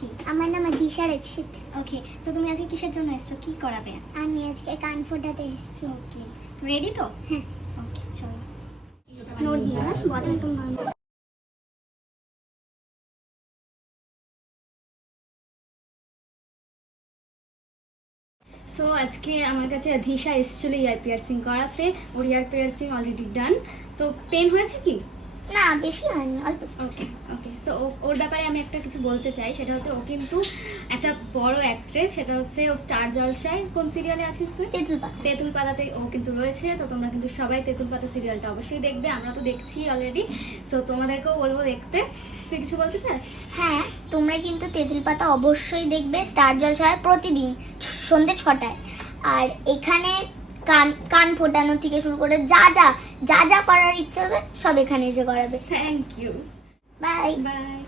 কি? আমার নাম দিশা রক্ষিত। ওকে, তো তুমি আজকে কিসের জন্য এসছো, কি করাবে? আমি আজকে কান ফোটাতে এসেছি। ওকে, রেডি তো? হ্যাঁ। ওকে, চলো। নোট দিও না, বটল তো না। সো আজকে আমার কাছে আধিশা এসেছিল ইয়ার পিয়ার্সিং করাতে। ওর ইয়ার পিয়ার্সিং অলরেডি ডান। তো পেন হয়েছে কি? না, বেশি হয়নি, অল্প। ওকে ওকে, সো ওর ব্যাপারে আমি একটা কিছু বলতে চাই, সেটা হচ্ছে ও কিন্তু একটা বড় অ্যাক্ট্রেস। সেটা হচ্ছে ও স্টার জলসায়, কোন সিরিয়ালে আছিস তুই? তেঁতুল পাতা। তেঁতুল পাতাতে ও কিন্তু রয়েছে। তো তোমরা কিন্তু সবাই তেঁতুল পাতা সিরিয়ালটা অবশ্যই দেখবে, আমরা তো দেখছি অলরেডি। সো তোমাদেরকেও বলবো দেখতে। তুই কিছু বলতে চাস? হ্যাঁ, তোমরা কিন্তু তেঁতুল পাতা অবশ্যই দেখবে স্টার জলসায় প্রতিদিন সন্ধ্যে 6টায়। আর এখানে কান ফোটানো থেকে শুরু করে যা যা যা যা করার ইচ্ছে হবে সব এখানে এসে করাবে। Thank you, bye. বাই।